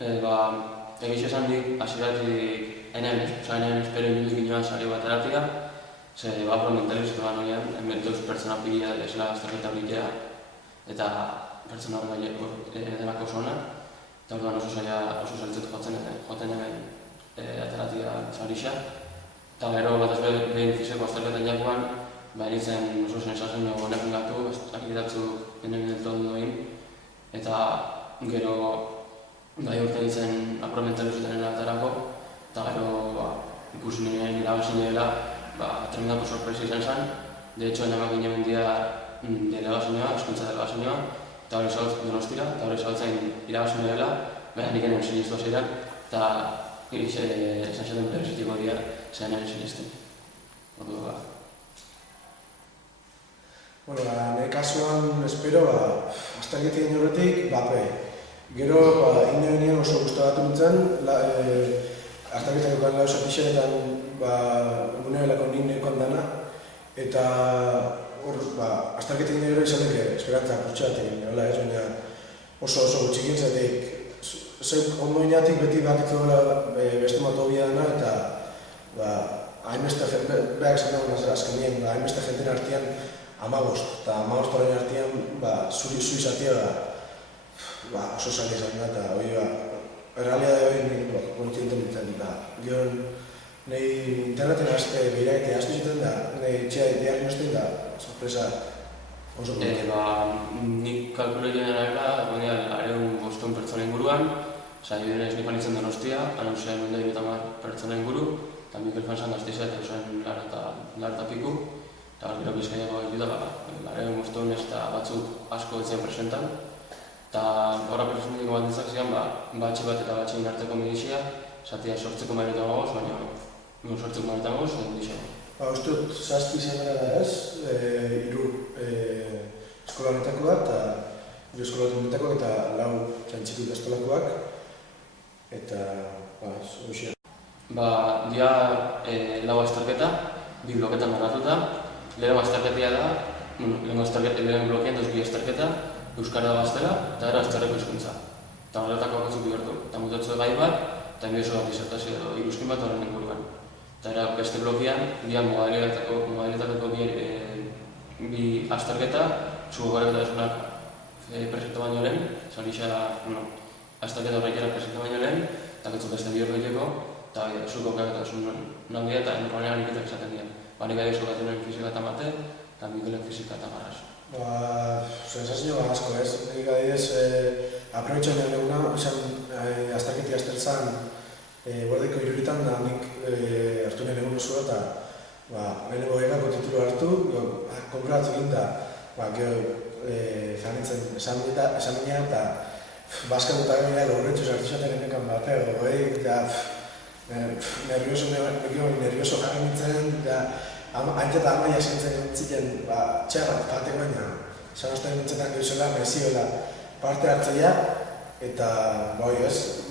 Egiz esan dik, hasieratik enaren espero inundik inoan sari bat eratia, ze mentalizitu ban horien, enbertuz pertsona pila esela azterketa horitea, eta pertsona hori delako oso ona, eta orduan oso zaitzut joten hemen ateratia sarisa, eta gero bat ez behin fiziko azterketen jakuan, nintzen oso sensazio honekin gatu, akidatatzuk enegin deltodu doin, eta gero urte nintzen mentalizuten aterako, eta gero ikusi nien irabazi niela, tremendako sorpresa izan zen. De hecho, enamak ginen dia delegazioa, eskuntza delegazioa, eta hori zautz Donostira, eta hori zautzen irabazi niela, baina nik enen sinistu hasieran, eta esan zaten perezitiko dira, zean enen sinisten. Nire kasuan, espero, azterketien horretik, gero, inoenien oso gustatu nintzen, azterketak dukan lau zapixenetan egunebelako ninekon dana, eta azterketak nire izan dike, esperantza kurtsatik, baina oso gutxikin zatek, zeuk ondo inatik beti bakitzen dela beste matobia dana, eta hainbeste behar esan dagoen azkenien, hainbeste jenten artean 15, eta 15 horren artean zuri izatea oso zaila izan da, eta hori errealidade hori kontzienten nintzen. Gero, nahi interneten behiragite asko zuten da, nahi txea diak nozten da, sorpresa oso kontzienten. Nik kalkuletan arabera, areun 500 pertsona inguruan, ibideen ez nipan nintzen Donostia, anauzean 150 pertsona inguru, eta Mikel Fansan Gazteiza eta usain larta piku, eta gero Bizkaiako egitu da, areun 500 eta batzuk asko etzen presentan. Eta horra presentatiko bat dintzak ziren, batxe bat eta batxein arteko medizia, zatia sortzeko maireta magoz, baina sortzeko maireta magoz, eta medizia. Uste dut, zazpi izan gara ez, hiru eskola honetakoak, eta hiru eskola honetakoak eta lau txantxikut estolakoak, eta hori. Dia lau azterketa, bi bloketan marratuta, lehen azterketia da, lehen blokean duz bi azterketa, Euskara gaztela eta era azterreko hizkuntza. Eta horretako batzuk bihartu. Eta mutatzu gai bat, eta enbioso bat disertazio edo iruzkin bat horren inguruan. Eta era beste blokean, bian modalitateko bi azterketa, zugo gara eta esunak presekto baino lehen, zarixa azterketa horrekera presekto baino lehen, eta batzuk beste bi horreteko, eta zuko gara eta esun nandia eta enroanean ariketak esaten dira. Nik gai esokatunen fizika eta mate, eta Mikelen fizika eta marras. Sensazio asko ez, nik adidez aprobetxan eguna, azterketi aztertzan guardeko iruritan da nik hartu nire egun osua eta lehenengo egako titulu hartu, konkuratu egin da zanintzen esamina eta baskan dut agamina lorretxo sartixaten enekan bateo, eta nervioso jarri nintzen, haintza eta amaia esintzen ziren txarra parte baina sanazten nintzetan gehiuzela, mezioela parte hartzaia eta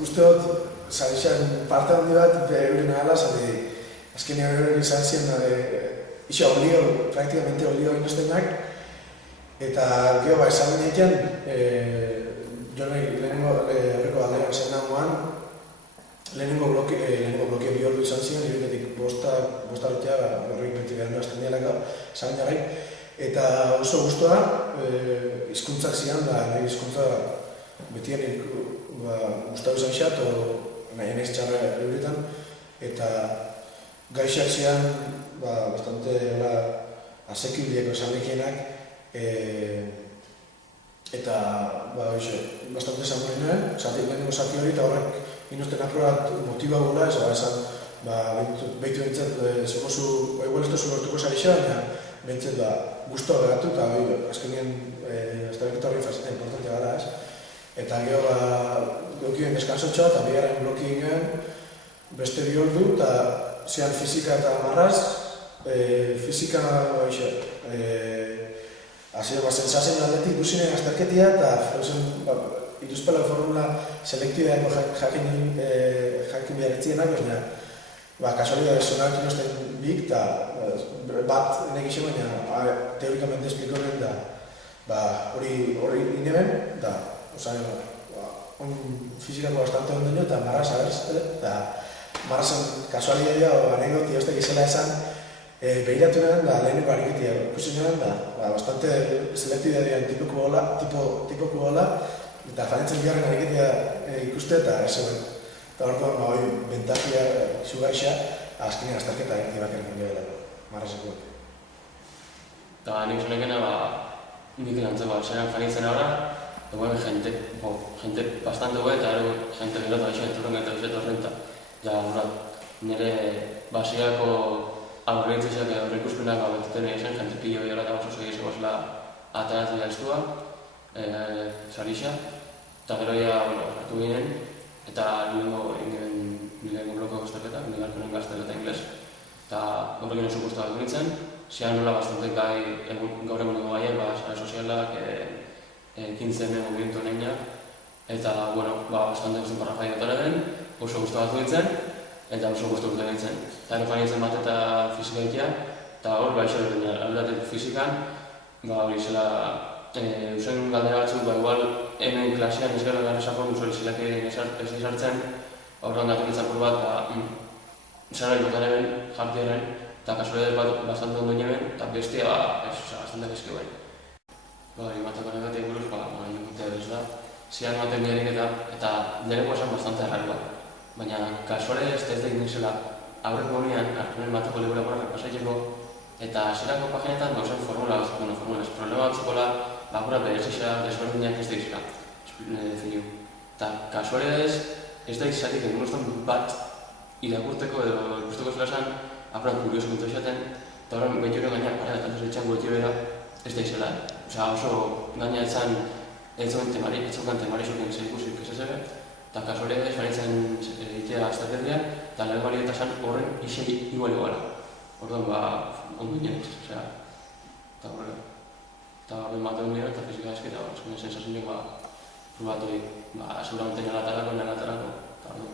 uste dut zarixan parte handi bat euren ahala azkenean euren izan ziren isa praktikamente olio inoztenak eta gero esan ginean lehenengo aurreko aldean zen nagoan lehenengo bloke bi ordu izan ziren, irunetik bostarrotea horrekin beti behar nahazten dialaka, esan jarri. Eta oso guztua, hizkuntzak ziren, nahi hizkuntza betien guztau izan xat, nahi enez txarra euretan, eta gaixak ziren, bastante asekiblieko esan lekienak, eta bastante esan horrenean, lehenengo zati hori, eta horrek inozten aprobat motiba gula, esan, behitu bintzat, igual ez tozu lortuko zarixa, baina bintzat guztua beratu, eta azkenien azterketa hori fasita importante gara, ez? Eta gero, geukien deskansotxoa, eta bigarren bloki ginen, beste bi ordu, eta zian fizika eta marraz, fizika, sensazioen aldetik duzinen azterketia, eta ituzpela formula selektibeako jakin behar etzienak, baina kasualidades sonartu nozten bik, eta bat enek iso, baina teorikamente espliko horren da hori ineben, da, fizikako bastante ondo nio, eta marraz, eta marrazen kasualidadea o anekdoti hostek izela esan, behiratu nuen da leheneko ariketia ikusi nuen da, bastante selektibidadian tipoko gola, eta janetzen biharren ariketia ikuste eta ez zegoen. Eta orduan, hori bentafia zugaixa, azkenean azterketa egin bakarrik nioela, marrazekuak. Eta nik zonekena, Mikel antzeko, zeran janitzen ahora, bueno, gente bastante buena, eta gente gero eta etorren eta etorren eta nire basiako aurreitzizak aurreikuspenak betuten egin gente pilo biola eta oso segizu gozela ataratzea estua, sarixa, eta gero hartu ginen, eta nirengo bloko gazteleta, nigarkonen gazteleta ingles, eta horrekin oso guztua dut nintzen, zian nola bastante gai gaur eguneko gaien, sare sozialak, 15 movimentu neina, eta, bastante guztien parrafai dut eren, oso guztua bat nintzen, eta oso guztu dut nintzen. Eta ero nintzen bat eta fizika ikia, eta hor, baixo dut aldatek fizikan, hori zela, usen galdera batzuk, igual, hemen klasean ez gara gara esakon, hori zelak ez izartzen, horren datu nintzapur bat, zara ikotan eben, jartiaren, eta kasualidades bat bastante ondo neben, eta bestia, bastante bezki bai. Mateko negatik buruz, ikutea bez da, zian maten diarik eta deleko esan bastante arraikoa. Baina kasualidades ez da indizela, aurreko honean, hartunen mateko liburakorak repasaiteko, eta zerako paginetan gauzen formulas, problema batzukola, bakura berezizela, desberdinak ez da izela, definiu. Eta kasualidades ez da izatik egun bat irakurteko edo ikusteko zela esan, apuran kurioso gintu esaten, eta horren behitxoren gainak, eta ez etxan goetxe bera, ez da izela. Oso gaina ez zuen temari zuken zer ikusik ez ezebe, eta kasualidades banitzen egitea azterketian, eta lehen barietan horren isei igual iguala. Orduan, ondo inoiz, eta horrela. Eta horren maten dira eta fizika eski, eta azkenean sensazioak probatoi, seguramente nelatarako, eta horren,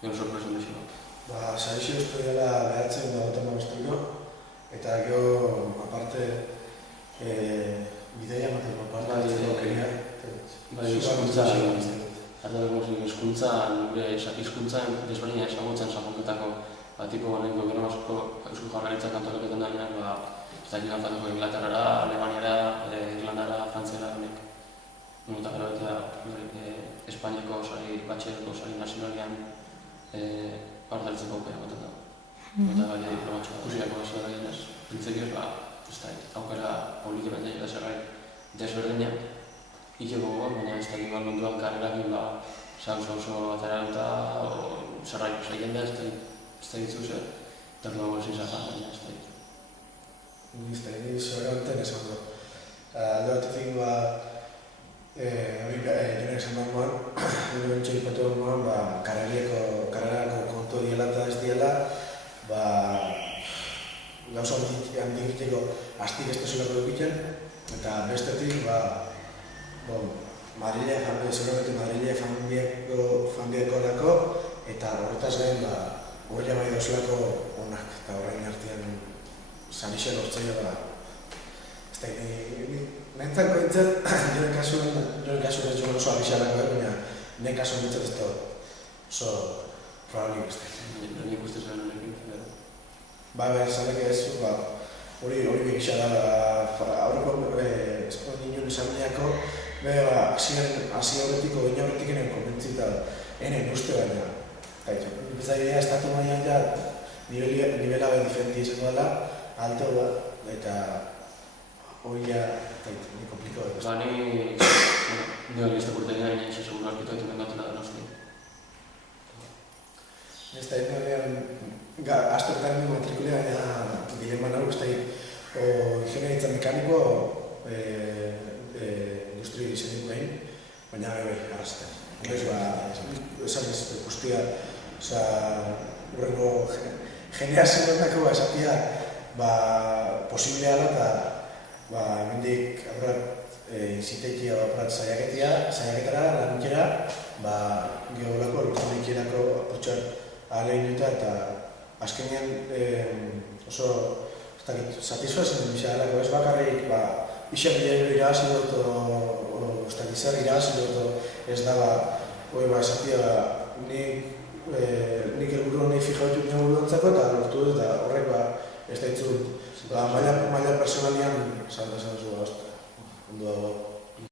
gero sorpresun dixo. Sarixio uste dela behatzen da gotama bastiko, eta gero, aparte, bideia mateko aparte, hizkuntzan, desberdina esagutzen sakonketako, tipo lehenko gero asko Eusko Jaurlaritzak antolaketan dagoenean, ez da gilan fateko Inglaterrara, Alemaniara, Irlandara, Frantziara, honek. Eta gero eta Espainiako batxeroko sari nazionalian parte hartzeko aukera ematen da. Eta gaia diplomatxoa. Kusiako basura gehienez, printzipioz, ez da, aukera poliki bat da zerbait desberdina. Ikeko gogoan, baina ez da igual munduan karrerakin oso atera duta, zerraik zaiten da, ez da ditzu zer, eta dugu ezin zafan, baina ez da ditzu. Nizte, seguramente esan du. Alde batetik, jonek esan dagoan, nire bentsa ipatu dagoan, karrerako kontu diela eta ez diela, gauza handik astik ez duzulako egiten, eta bestetik, Madrile fanbieko lako, eta horretaz gain, horrela bai dauzulako onak, eta horrein artean Sarixen hortzaio ez da, nentzako dintzen, joren kasuen ez oso abixalako, baina nire kasuen dintzen ez da oso probablik ez da. Nik uste zuen honekin, zalek ez, hori begisa da, aurreko ninen esamineako, hasi horretiko, baina horretik enen konbentzi eta enen uste baina. Bezai idea, estatu maian ja, nivela bai diferenti izango dela, alto eta hori ja, ni kompliko da. Ni hori ez da kurte gina, nire seguro arkitoetu bengatela da noski. Ez da, astertan nire matrikulea dilema nago, ez da, ingeniaritza mekaniko, industri diseiniko egin, baina arrazten. Esan ez guztia, urrengo generazioetako esatia posiblea da eta hemendik inziteikia saiaketara, lanukera, geolako, elektronikierako apurtxoak ahalein duta eta azkenean oso satisfazioen bisa delako, ez bakarrik ixa bila irabazi dut ez da gizar irabazio edo ez da esatia nik helburu honi fijatu nire buruantzako eta lortu dut eta horrek ez da itzut maila personalian esan duzu ondo dago.